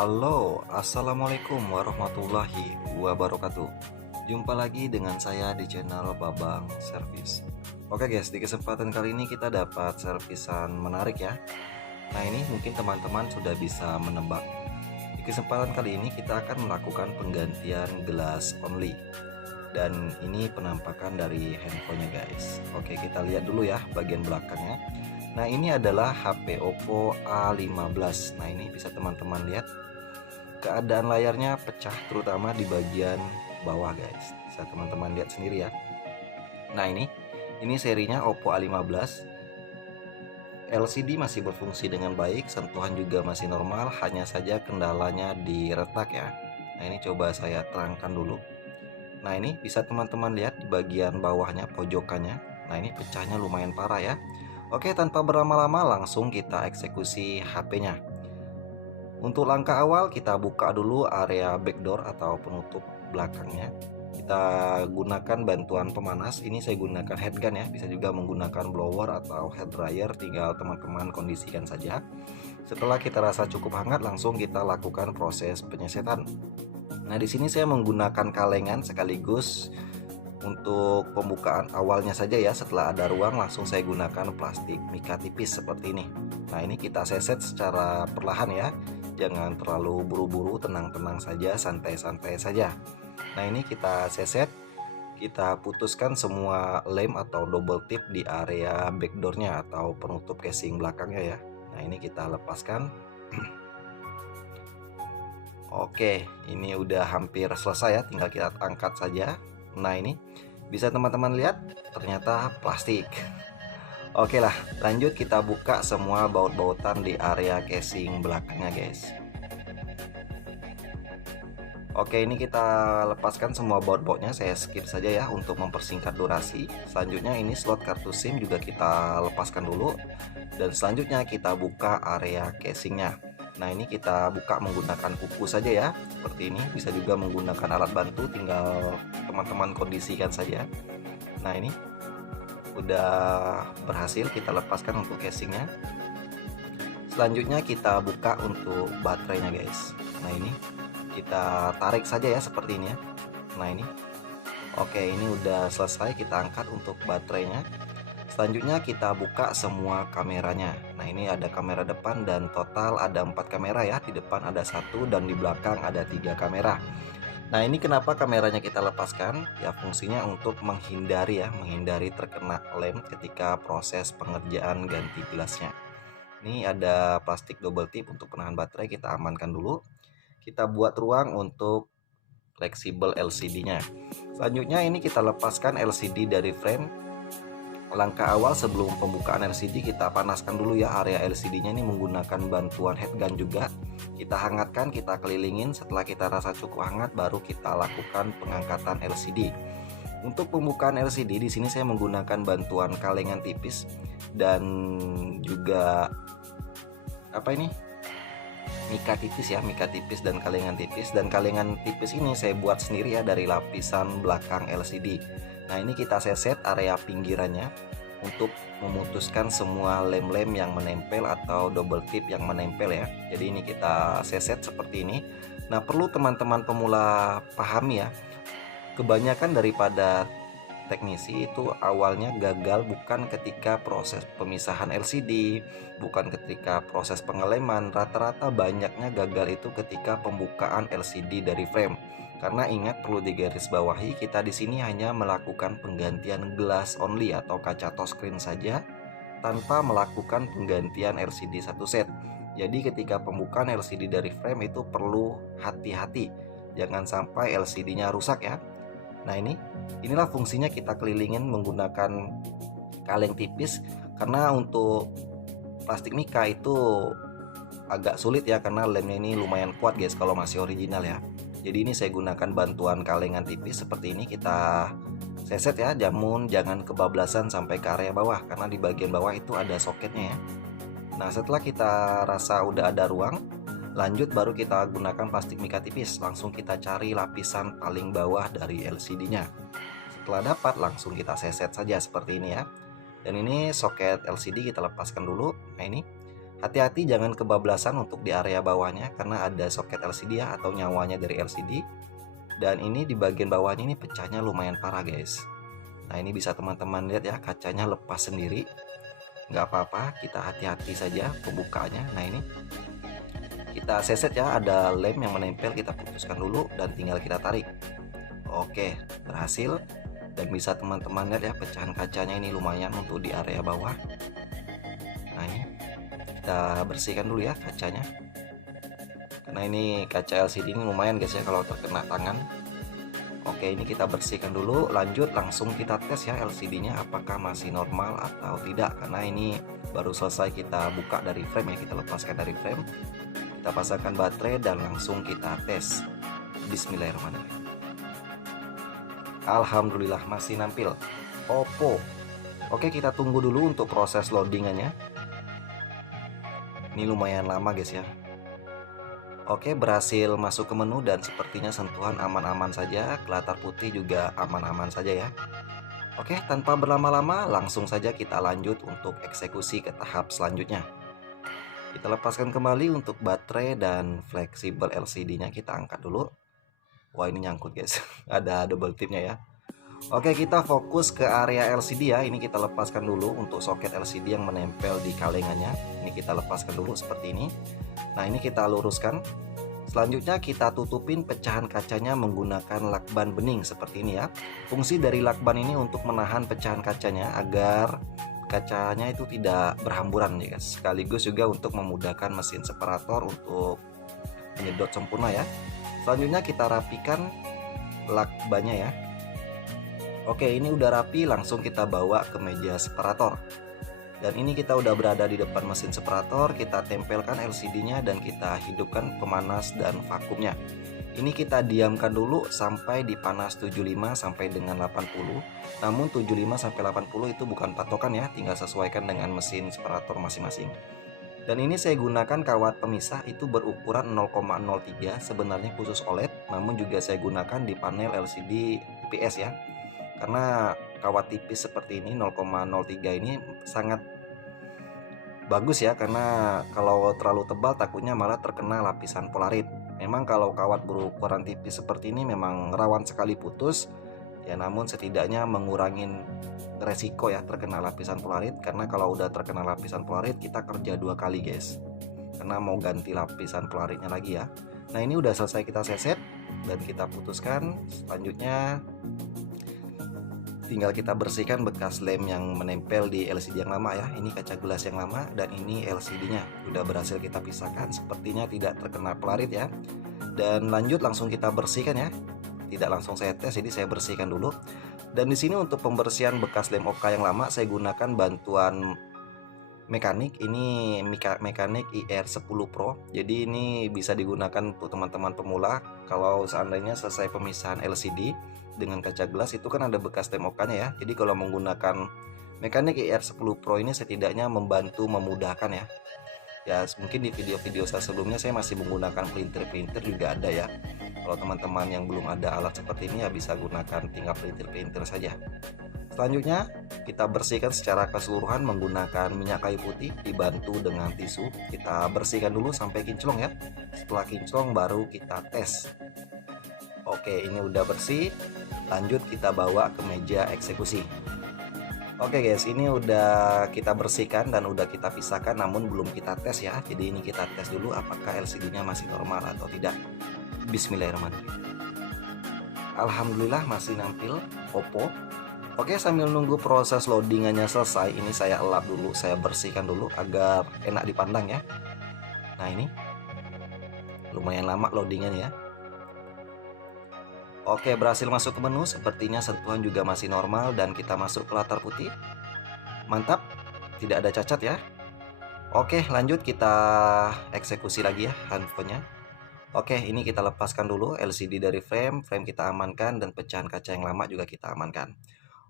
Halo, assalamualaikum warahmatullahi wabarakatuh. Jumpa lagi dengan saya di channel Babang Servis. Oke guys, di kesempatan kali ini kita dapat servisan menarik ya. Nah ini mungkin teman-teman sudah bisa menebak. Di kesempatan kali ini kita akan melakukan penggantian gelas only. Dan ini penampakan dari handphonenya guys. Oke, kita lihat dulu ya bagian belakangnya. Nah ini adalah HP Oppo A15. Nah ini bisa teman-teman lihat keadaan layarnya pecah terutama di bagian bawah guys. Bisa teman-teman lihat sendiri ya. Nah ini serinya Oppo A15. LCD masih berfungsi dengan baik, sentuhan juga masih normal, hanya saja kendalanya di retak ya. Nah ini coba saya terangkan dulu. Nah ini bisa teman-teman lihat di bagian bawahnya, pojokannya. Nah ini pecahnya lumayan parah ya. Oke, tanpa berlama-lama langsung kita eksekusi HP-nya. Untuk langkah awal kita buka dulu area backdoor atau penutup belakangnya. Kita gunakan bantuan pemanas. Ini saya gunakan headgun ya, bisa juga menggunakan blower atau head dryer, tinggal teman-teman kondisikan saja. Setelah kita rasa cukup hangat, langsung kita lakukan proses penyesetan. Nah, di sini saya menggunakan kalengan sekaligus untuk pembukaan awalnya saja ya. Setelah ada ruang langsung saya gunakan plastik mika tipis seperti ini. Nah, ini kita seset secara perlahan ya. Jangan terlalu buru-buru, tenang-tenang saja, santai-santai saja. Nah, ini kita seset. Kita putuskan semua lem atau double tip di area backdoornya atau penutup casing belakangnya ya. Nah, ini kita lepaskan. Oke, ini udah hampir selesai ya, tinggal kita angkat saja. Nah ini bisa teman-teman lihat, ternyata plastik. Oke lah, lanjut kita buka semua baut-bautan di area casing belakangnya guys. Oke, ini kita lepaskan semua baut-bautnya, saya skip saja ya untuk mempersingkat durasi. Selanjutnya ini slot kartu SIM juga kita lepaskan dulu. Dan selanjutnya kita buka area casingnya. Nah ini kita buka menggunakan kuku saja ya, seperti ini. Bisa juga menggunakan alat bantu, tinggal teman-teman kondisikan saja. Nah ini udah berhasil kita lepaskan untuk casingnya. Selanjutnya kita buka untuk baterainya guys. Nah ini kita tarik saja ya seperti ini ya. Nah ini oke, ini udah selesai, kita angkat untuk baterainya. Selanjutnya kita buka semua kameranya. Nah ini ada kamera depan dan total ada 4 kamera ya. Di depan ada 1 dan di belakang ada 3 kamera. Nah ini kenapa kameranya kita lepaskan? Ya fungsinya untuk menghindari terkena lem ketika proses pengerjaan ganti gelasnya. Ini ada plastik double tip untuk penahan baterai, kita amankan dulu. Kita buat ruang untuk fleksibel LCD-nya. Selanjutnya ini kita lepaskan LCD dari frame. Langkah awal sebelum pembukaan LCD kita panaskan dulu ya area LCD-nya ini menggunakan bantuan headgun juga. Kita hangatkan, kita kelilingin, setelah kita rasa cukup hangat baru kita lakukan pengangkatan LCD. Untuk pembukaan LCD di sini saya menggunakan bantuan kalengan tipis dan juga mika tipis ya, mika tipis dan kalengan tipis. Dan kalengan tipis ini saya buat sendiri ya dari lapisan belakang LCD. Nah ini kita seset area pinggirannya untuk memutuskan semua lem-lem yang menempel atau double tip yang menempel ya. Jadi ini kita seset seperti ini. Nah perlu teman-teman pemula pahami ya, kebanyakan daripada teknisi itu awalnya gagal bukan ketika proses pemisahan LCD, bukan ketika proses pengeleman. Rata-rata banyaknya gagal itu ketika pembukaan LCD dari frame. Karena ingat, perlu digarisbawahi, kita di sini hanya melakukan penggantian glass only atau kaca touchscreen saja tanpa melakukan penggantian LCD satu set. Jadi ketika pembukaan LCD dari frame itu perlu hati-hati, jangan sampai LCD-nya rusak ya. Nah inilah fungsinya kita kelilingin menggunakan kaleng tipis, karena untuk plastik mika itu agak sulit ya karena lemnya ini lumayan kuat guys kalau masih original ya. Jadi ini saya gunakan bantuan kalengan tipis seperti ini, kita seset ya, jangan kebablasan sampai ke area bawah karena di bagian bawah itu ada soketnya ya. Nah setelah kita rasa udah ada ruang, lanjut baru kita gunakan plastik mika tipis, langsung kita cari lapisan paling bawah dari LCD-nya. Setelah dapat langsung kita seset saja seperti ini ya. Dan ini soket LCD kita lepaskan dulu. Nah ini Hati-hati jangan kebablasan untuk di area bawahnya karena ada soket LCD ya, atau nyawanya dari LCD. Dan ini di bagian bawahnya ini pecahnya lumayan parah guys. Nah ini bisa teman-teman lihat ya, kacanya lepas sendiri. Nggak apa-apa, kita hati-hati saja pembukaannya. Nah ini kita seset ya, ada lem yang menempel, kita putuskan dulu dan tinggal kita tarik. Oke, berhasil. Dan bisa teman-teman lihat ya, pecahan kacanya ini lumayan untuk di area bawah. Nah ini kita bersihkan dulu ya kacanya, karena ini kaca LCD ini lumayan guys ya kalau terkena tangan. Oke, ini kita bersihkan dulu. Lanjut langsung kita tes ya LCD nya apakah masih normal atau tidak, karena ini baru selesai kita buka dari frame ya, kita lepaskan dari frame, kita pasangkan baterai dan langsung kita tes. Bismillahirrahmanirrahim. Alhamdulillah masih nampil Oppo. Oke, kita tunggu dulu untuk proses loadingannya. Ini lumayan lama guys ya. Oke, berhasil masuk ke menu dan sepertinya sentuhan aman-aman saja, latar putih juga aman-aman saja ya. Oke, tanpa berlama-lama langsung saja kita lanjut untuk eksekusi ke tahap selanjutnya. Kita lepaskan kembali untuk baterai dan fleksibel LCD-nya kita angkat dulu. Wah, ini nyangkut guys. Ada double tipnya ya. Oke, kita fokus ke area LCD ya. Ini kita lepaskan dulu untuk soket LCD yang menempel di kalengannya. Ini kita lepaskan dulu seperti ini. Nah, ini kita luruskan. Selanjutnya kita tutupin pecahan kacanya menggunakan lakban bening seperti ini ya. Fungsi dari lakban ini untuk menahan pecahan kacanya agar kacanya itu tidak berhamburan ya guys. Sekaligus juga untuk memudahkan mesin separator untuk menyedot sempurna ya. Selanjutnya kita rapikan lakbannya ya. Oke, ini udah rapi, langsung kita bawa ke meja separator. Dan ini kita udah berada di depan mesin separator, kita tempelkan LCD-nya dan kita hidupkan pemanas dan vakumnya. Ini kita diamkan dulu sampai di panas 75 sampai dengan 80. Namun 75 sampai 80 itu bukan patokan ya, tinggal sesuaikan dengan mesin separator masing-masing. Dan ini saya gunakan kawat pemisah itu berukuran 0,03, sebenarnya khusus OLED, namun juga saya gunakan di panel LCD IPS ya. Karena kawat tipis seperti ini 0,03 ini sangat bagus ya, karena kalau terlalu tebal takutnya malah terkena lapisan polarit. Memang kalau kawat berukuran tipis seperti ini memang rawan sekali putus ya, namun setidaknya mengurangi resiko ya terkena lapisan polarit, karena kalau udah terkena lapisan polarit kita kerja 2 kali guys, karena mau ganti lapisan polaritnya lagi ya. Nah, ini udah selesai kita seset dan kita putuskan. Selanjutnya tinggal kita bersihkan bekas lem yang menempel di LCD yang lama ya. Ini kaca gelas yang lama dan ini LCD-nya udah berhasil kita pisahkan, sepertinya tidak terkena polarit ya. Dan lanjut langsung kita bersihkan ya. Tidak langsung saya tes, jadi saya bersihkan dulu. Dan di sini untuk pembersihan bekas lem OK yang lama saya gunakan bantuan mekanik. Ini mekanik IR10 Pro. Jadi ini bisa digunakan untuk teman-teman pemula. Kalau seandainya selesai pemisahan LCD dengan kaca gelas itu kan ada bekas lem OK-nya ya. Jadi kalau menggunakan mekanik IR10 Pro ini setidaknya membantu memudahkan ya. Ya mungkin di video-video saya sebelumnya saya masih menggunakan printer juga ada ya. Kalau teman-teman yang belum ada alat seperti ini ya bisa gunakan tinggal printer saja. Selanjutnya kita bersihkan secara keseluruhan menggunakan minyak kayu putih dibantu dengan tisu. Kita bersihkan dulu sampai kinclong ya. Setelah kinclong baru kita tes. Oke, ini udah bersih. Lanjut kita bawa ke meja eksekusi. Oke guys, ini udah kita bersihkan dan udah kita pisahkan, namun belum kita tes ya. Jadi ini kita tes dulu apakah LCD-nya masih normal atau tidak. Bismillahirrahmanirrahim. Alhamdulillah masih nampil Oppo. Oke, sambil nunggu proses loadingannya selesai, ini saya elap dulu, saya bersihkan dulu agar enak dipandang ya. Nah ini lumayan lama loadingannya ya. Oke, berhasil masuk ke menu, sepertinya sentuhan juga masih normal dan kita masuk ke latar putih. Mantap, tidak ada cacat ya. Oke, lanjut kita eksekusi lagi ya handphonenya. Oke, ini kita lepaskan dulu LCD dari frame kita amankan dan pecahan kaca yang lama juga kita amankan.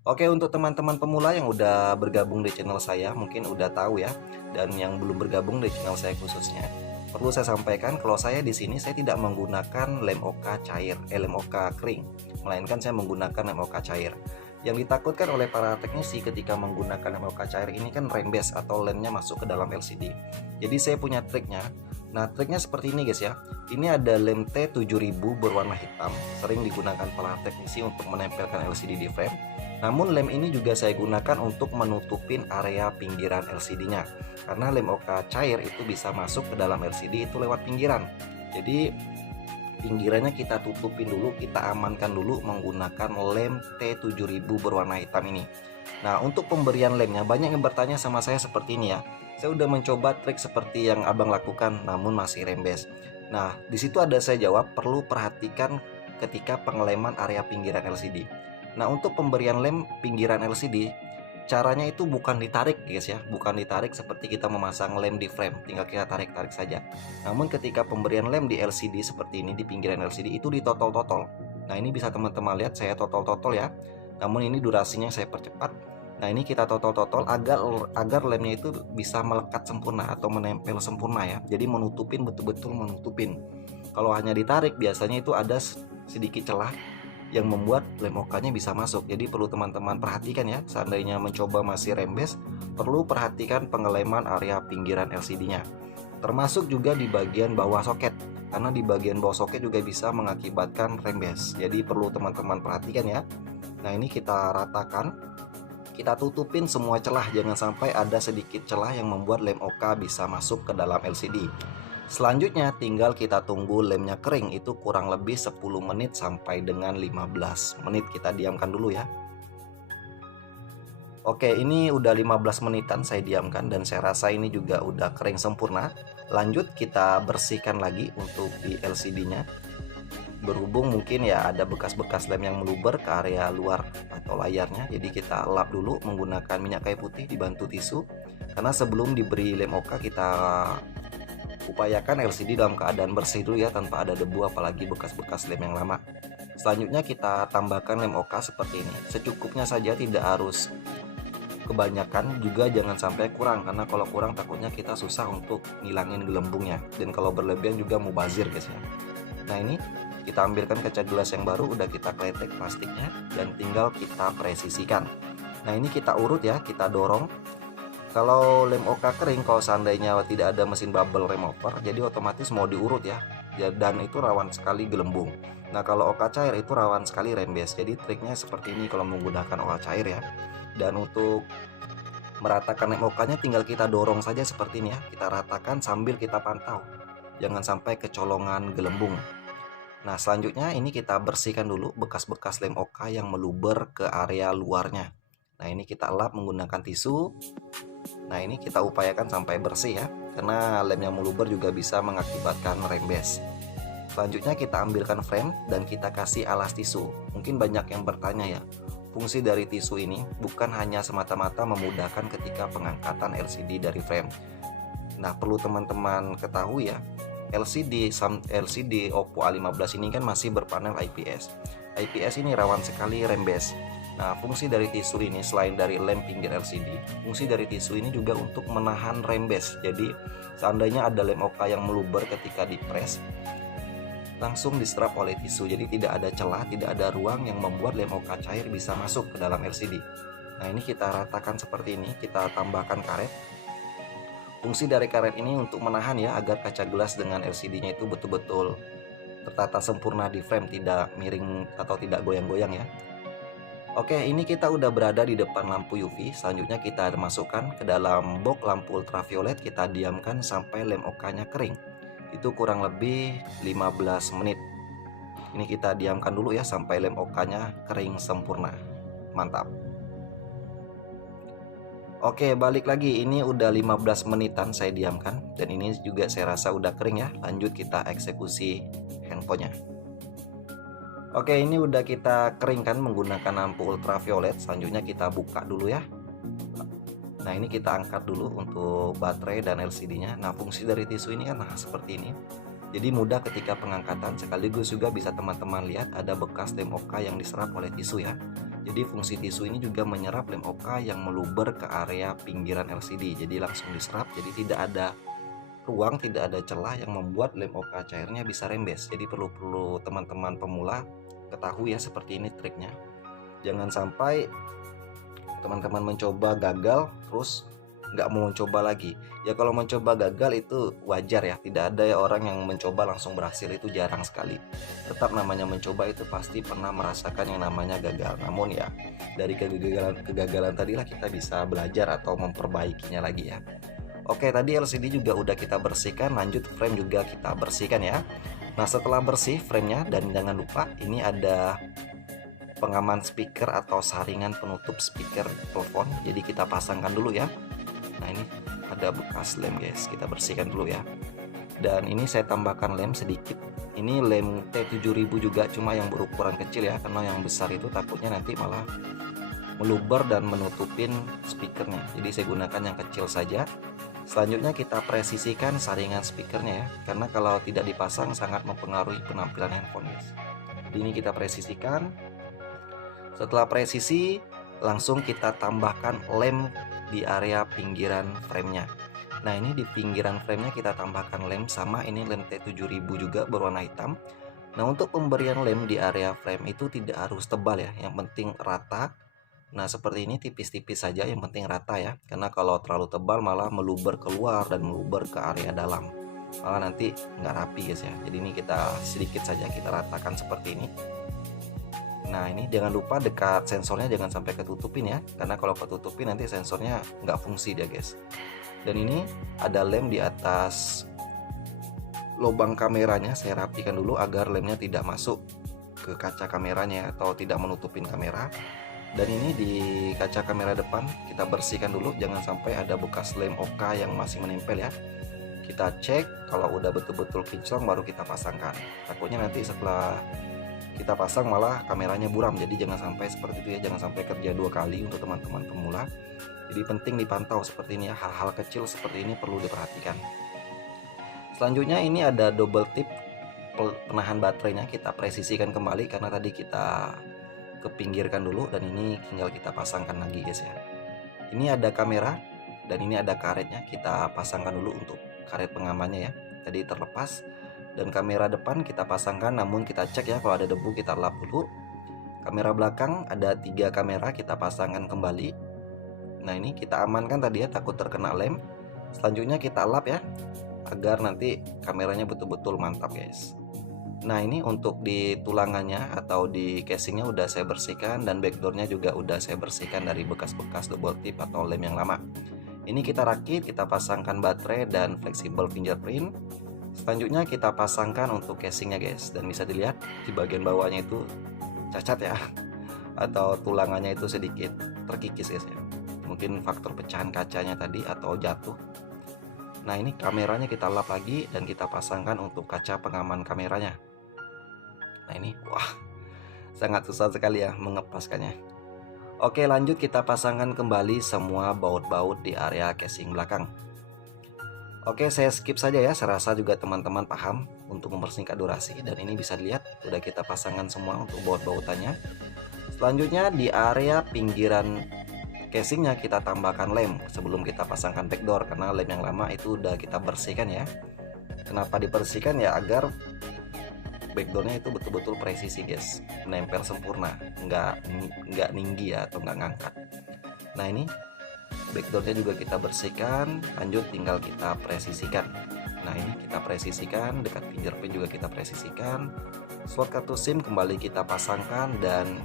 Oke, untuk teman-teman pemula yang udah bergabung di channel saya mungkin udah tahu ya, dan yang belum bergabung di channel saya khususnya, perlu saya sampaikan kalau saya di sini saya tidak menggunakan lem OK cair, lem OK kering, melainkan saya menggunakan lem OK cair. Yang ditakutkan oleh para teknisi ketika menggunakan lem OK cair ini kan rembes atau lemnya masuk ke dalam LCD. Jadi saya punya triknya. Nah, triknya seperti ini guys ya. Ini ada lem T7000 berwarna hitam, sering digunakan para teknisi untuk menempelkan LCD di frame. Namun lem ini juga saya gunakan untuk menutupin area pinggiran LCD-nya. Karena lem OK cair itu bisa masuk ke dalam LCD itu lewat pinggiran. Jadi pinggirannya kita tutupin dulu, kita amankan dulu menggunakan lem T7000 berwarna hitam ini. Nah, untuk pemberian lemnya banyak yang bertanya sama saya seperti ini ya. Saya udah mencoba trik seperti yang abang lakukan namun masih rembes. Nah, disitu ada saya jawab perlu perhatikan ketika pengeleman area pinggiran LCD. Nah, untuk pemberian lem pinggiran LCD caranya itu bukan ditarik guys ya, bukan ditarik seperti kita memasang lem di frame, tinggal kita tarik-tarik saja. Namun ketika pemberian lem di LCD seperti ini, di pinggiran LCD itu ditotol-totol. Nah, ini bisa teman-teman lihat saya totol-totol ya. Namun ini durasinya saya percepat. Nah, ini kita totol-totol agar lemnya itu bisa melekat sempurna atau menempel sempurna ya. Jadi menutupin, betul-betul menutupin. Kalau hanya ditarik biasanya itu ada sedikit celah yang membuat lem OK-nya bisa masuk. Jadi perlu teman-teman perhatikan ya, seandainya mencoba masih rembes, perlu perhatikan pengeleman area pinggiran LCD-nya. Termasuk juga di bagian bawah soket, karena di bagian bawah soket juga bisa mengakibatkan rembes. Jadi perlu teman-teman perhatikan ya. Nah, ini kita ratakan, kita tutupin semua celah, jangan sampai ada sedikit celah yang membuat lem OK bisa masuk ke dalam LCD. Selanjutnya tinggal kita tunggu lemnya kering, itu kurang lebih 10 menit sampai dengan 15 menit kita diamkan dulu ya. Oke, ini udah 15 menitan saya diamkan dan saya rasa ini juga udah kering sempurna. Lanjut kita bersihkan lagi untuk di LCD-nya. Berhubung mungkin ya ada bekas-bekas lem yang meluber ke area luar atau layarnya, jadi kita lap dulu menggunakan minyak kayu putih dibantu tisu. Karena sebelum diberi lem OK kita upayakan LCD dalam keadaan bersih dulu ya, tanpa ada debu apalagi bekas-bekas lem yang lama. Selanjutnya kita tambahkan lem OK seperti ini, secukupnya saja, tidak harus kebanyakan, juga jangan sampai kurang, karena kalau kurang takutnya kita susah untuk ngilangin gelembungnya, dan kalau berlebihan juga mubazir guys ya. Nah, ini kita ambilkan kaca gelas yang baru, udah kita kletek plastiknya dan tinggal kita presisikan. Nah, ini kita urut ya, kita dorong. Kalau lem OK kering, kalau seandainya tidak ada mesin bubble remover, jadi otomatis mau diurut ya, dan itu rawan sekali gelembung. Nah, kalau OK cair itu rawan sekali rembes. Jadi triknya seperti ini kalau menggunakan OK cair ya. Dan untuk meratakan lem OK-nya tinggal kita dorong saja seperti ini ya, kita ratakan sambil kita pantau, jangan sampai kecolongan gelembung. Nah, selanjutnya ini kita bersihkan dulu bekas-bekas lem OK yang meluber ke area luarnya. Nah, ini kita lap menggunakan tisu. Nah, ini kita upayakan sampai bersih ya, karena lem yang meluber juga bisa mengakibatkan rembes. Selanjutnya kita ambilkan frame dan kita kasih alas tisu. Mungkin banyak yang bertanya ya, fungsi dari tisu ini bukan hanya semata-mata memudahkan ketika pengangkatan LCD dari frame. Nah, perlu teman-teman ketahui ya, LCD Oppo A15 ini kan masih berpanel IPS. IPS ini rawan sekali rembes. Nah, fungsi dari tisu ini selain dari lem pinggir LCD, fungsi dari tisu ini juga untuk menahan rembes. Jadi, seandainya ada lem OK yang meluber ketika dipres, langsung diserap oleh tisu. Jadi tidak ada celah, tidak ada ruang yang membuat lem OK cair bisa masuk ke dalam LCD. Nah, ini kita ratakan seperti ini, kita tambahkan karet. Fungsi dari karet ini untuk menahan ya, agar kaca gelas dengan LCD-nya itu betul-betul tertata sempurna di frame, tidak miring atau tidak goyang-goyang ya. Oke, ini kita udah berada di depan lampu UV. Selanjutnya kita masukkan ke dalam box lampu ultraviolet, kita diamkan sampai lem OK-nya kering. Itu kurang lebih 15 menit. Ini kita diamkan dulu ya sampai lem OK-nya kering sempurna. Mantap. Oke, balik lagi, ini udah 15 menitan saya diamkan, dan ini juga saya rasa udah kering ya. Lanjut kita eksekusi handphonenya. Oke, ini udah kita keringkan menggunakan lampu ultraviolet. Selanjutnya kita buka dulu ya. Nah, ini kita angkat dulu untuk baterai dan LCD-nya. Nah, fungsi dari tisu ini kan seperti ini. Jadi mudah ketika pengangkatan, sekaligus juga bisa teman-teman lihat ada bekas lem OK yang diserap oleh tisu ya. Jadi fungsi tisu ini juga menyerap lem OK yang meluber ke area pinggiran LCD. Jadi langsung diserap, jadi tidak ada ruang, tidak ada celah yang membuat lem OK cairnya bisa rembes. Jadi perlu teman-teman pemula ketahui ya, seperti ini triknya. Jangan sampai teman-teman mencoba gagal terus nggak mau mencoba lagi. Ya kalau mencoba gagal itu wajar ya, tidak ada ya orang yang mencoba langsung berhasil, itu jarang sekali. Tetap namanya mencoba itu pasti pernah merasakan yang namanya gagal. Namun ya dari kegagalan tadilah kita bisa belajar atau memperbaikinya lagi ya. Oke, tadi LCD juga udah kita bersihkan, lanjut frame juga kita bersihkan ya. Nah setelah bersih framenya, dan jangan lupa ini ada pengaman speaker atau saringan penutup speaker telepon, jadi kita pasangkan dulu ya. Nah ini ada bekas lem guys, kita bersihkan dulu ya. Dan ini saya tambahkan lem sedikit, ini lem T7000 juga, cuma yang berukuran kecil ya, karena yang besar itu takutnya nanti malah meluber dan menutupin speakernya, jadi saya gunakan yang kecil saja. Selanjutnya kita presisikan saringan speakernya ya, karena kalau tidak dipasang sangat mempengaruhi penampilan handphone guys. Jadi ini kita presisikan. Setelah presisi, langsung kita tambahkan lem di area pinggiran framenya. Nah ini di pinggiran framenya kita tambahkan lem, sama ini lem T7000 juga berwarna hitam. Nah untuk pemberian lem di area frame itu tidak harus tebal ya, yang penting rata. Nah seperti ini tipis-tipis saja, yang penting rata ya, karena kalau terlalu tebal malah meluber keluar dan meluber ke area dalam, malah nanti nggak rapi guys ya. Jadi ini kita sedikit saja kita ratakan seperti ini. Nah ini jangan lupa dekat sensornya jangan sampai ketutupin ya, karena kalau ketutupin nanti sensornya nggak fungsi dia guys. Dan ini ada lem di atas lubang kameranya, saya rapikan dulu agar lemnya tidak masuk ke kaca kameranya atau tidak menutupin kamera. Dan ini di kaca kamera depan kita bersihkan dulu, jangan sampai ada bekas lem OK yang masih menempel ya. Kita cek, kalau udah betul-betul kinclong baru kita pasangkan, takutnya nanti setelah kita pasang malah kameranya buram. Jadi jangan sampai seperti itu ya, jangan sampai kerja dua kali untuk teman-teman pemula. Jadi penting dipantau seperti ini ya, hal-hal kecil seperti ini perlu diperhatikan. Selanjutnya ini ada double tip penahan baterainya, kita presisikan kembali karena tadi kita kepinggirkan dulu, dan ini tinggal kita pasangkan lagi guys ya. Ini ada kamera dan ini ada karetnya, kita pasangkan dulu untuk karet pengamannya ya, tadi terlepas. Dan kamera depan kita pasangkan, namun kita cek ya, kalau ada debu kita lap dulu. Kamera belakang ada 3 kamera, kita pasangkan kembali. Nah ini kita amankan tadi ya, takut terkena lem. Selanjutnya kita lap ya, agar nanti kameranya betul-betul mantap guys. Nah ini untuk di tulangannya atau di casingnya udah saya bersihkan, dan backdoornya juga udah saya bersihkan dari bekas-bekas double tip atau lem yang lama. Ini kita rakit, kita pasangkan baterai dan fleksibel fingerprint. Selanjutnya kita pasangkan untuk casingnya guys, dan bisa dilihat di bagian bawahnya itu cacat ya, atau tulangannya itu sedikit terkikis guys ya, mungkin faktor pecahan kacanya tadi atau jatuh. Nah ini kameranya kita lap lagi dan kita pasangkan untuk kaca pengaman kameranya. Nah ini wah sangat susah sekali ya mengepaskannya. Oke lanjut, kita pasangkan kembali semua baut-baut di area casing belakang. Oke saya skip saja ya, saya rasa juga teman-teman paham untuk mempersingkat durasi. Dan ini bisa dilihat udah kita pasangkan semua untuk baut-bautannya. Selanjutnya di area pinggiran casingnya kita tambahkan lem sebelum kita pasangkan backdoor, karena lem yang lama itu udah kita bersihkan ya. Kenapa dibersihkan ya, agar backdoornya itu betul-betul presisi guys, menempel sempurna, nggak tinggi ya, atau nggak ngangkat. Nah ini backdoornya juga kita bersihkan, lanjut tinggal kita presisikan. Nah ini kita presisikan, dekat fingerprint juga kita presisikan. Slot kartu SIM kembali kita pasangkan dan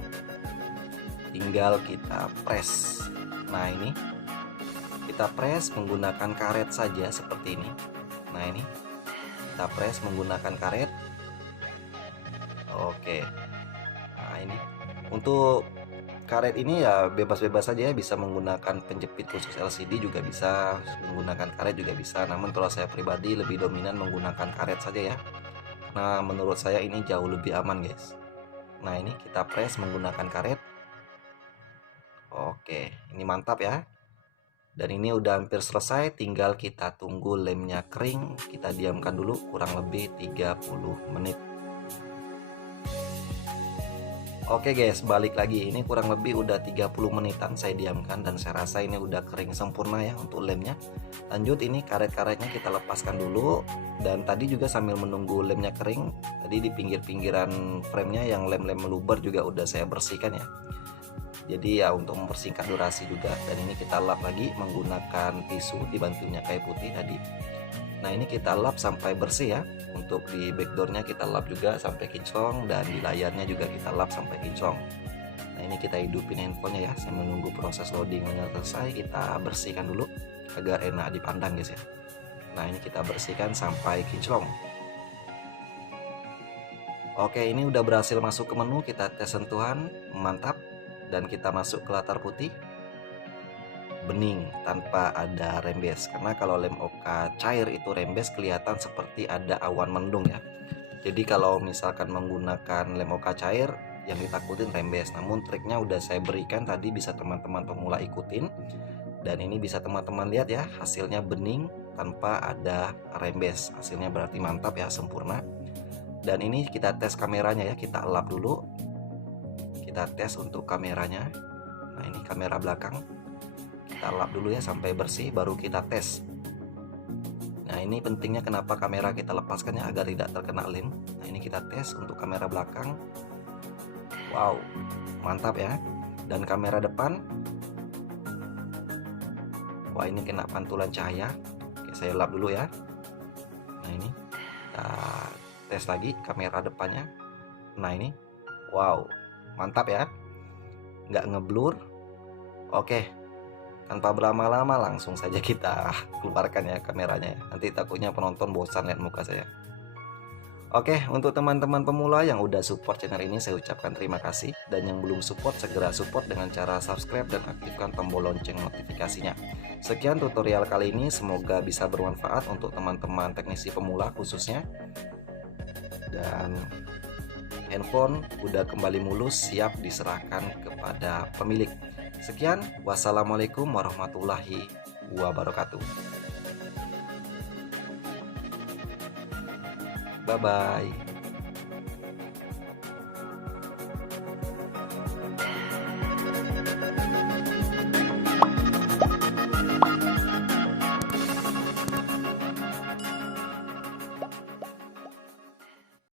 tinggal kita press. Nah ini kita press menggunakan karet saja seperti ini. Nah ini kita press menggunakan karet. Oke. Nah ini untuk karet ini ya bebas-bebas saja ya, bisa menggunakan penjepit khusus LCD juga bisa, menggunakan karet juga bisa. Namun kalau saya pribadi lebih dominan menggunakan karet saja ya, nah menurut saya ini jauh lebih aman guys. Nah ini kita press menggunakan karet. Oke ini mantap ya. Dan ini udah hampir selesai, tinggal kita tunggu lemnya kering. Kita diamkan dulu kurang lebih 30 menit. Oke guys, balik lagi, ini kurang lebih udah 30 menitan saya diamkan, dan saya rasa ini udah kering sempurna ya untuk lemnya. Lanjut ini karet-karetnya kita lepaskan dulu, dan tadi juga sambil menunggu lemnya kering, tadi di pinggir-pinggiran framenya yang lem-lem meluber juga udah saya bersihkan ya. Jadi ya untuk mempersingkat durasi juga. Dan ini kita lap lagi menggunakan tisu dibantu minyak kayu putih tadi. Nah ini kita lap sampai bersih ya. Untuk di backdoornya kita lap juga sampai kinclong, dan di layarnya juga kita lap sampai kinclong. Nah ini kita hidupin handphonenya ya, sambil menunggu proses loadingnya selesai. Kita bersihkan dulu agar enak dipandang guys ya. Nah ini kita bersihkan sampai kinclong. Oke, ini udah berhasil masuk ke menu. Kita tes sentuhan, mantap. Dan kita masuk ke latar putih, bening tanpa ada rembes. Karena kalau lem oka cair itu rembes, kelihatan seperti ada awan mendung ya. Jadi kalau misalkan menggunakan lem oka cair, yang ditakutin rembes. Namun triknya udah saya berikan tadi, bisa teman-teman pemula ikutin. Dan ini bisa teman-teman lihat ya, hasilnya bening tanpa ada rembes. Hasilnya berarti mantap ya, sempurna. Dan ini kita tes kameranya ya, kita elap dulu. Kita tes untuk kameranya. Nah ini kamera belakang, kita lap dulu ya sampai bersih, baru kita tes. Nah ini pentingnya kenapa kamera kita lepaskan ya, agar tidak terkena lem. Nah ini kita tes untuk kamera belakang. Wow, mantap ya. Dan kamera depan, wah ini kena pantulan cahaya. Oke, saya lap dulu ya. Nah ini kita tes lagi kamera depannya. Nah ini, wow, mantap ya, nggak ngeblur. Oke, tanpa berlama-lama langsung saja kita keluarkan ya kameranya ya. Nanti takutnya penonton bosan lihat muka saya. Oke, untuk teman-teman pemula yang udah support channel ini, saya ucapkan terima kasih. Dan yang belum support, segera support dengan cara subscribe dan aktifkan tombol lonceng notifikasinya. Sekian tutorial kali ini, semoga bisa bermanfaat untuk teman-teman teknisi pemula khususnya. Dan handphone udah kembali mulus, siap diserahkan kepada pemilik. Sekian, wassalamualaikum warahmatullahi wabarakatuh. Bye-bye.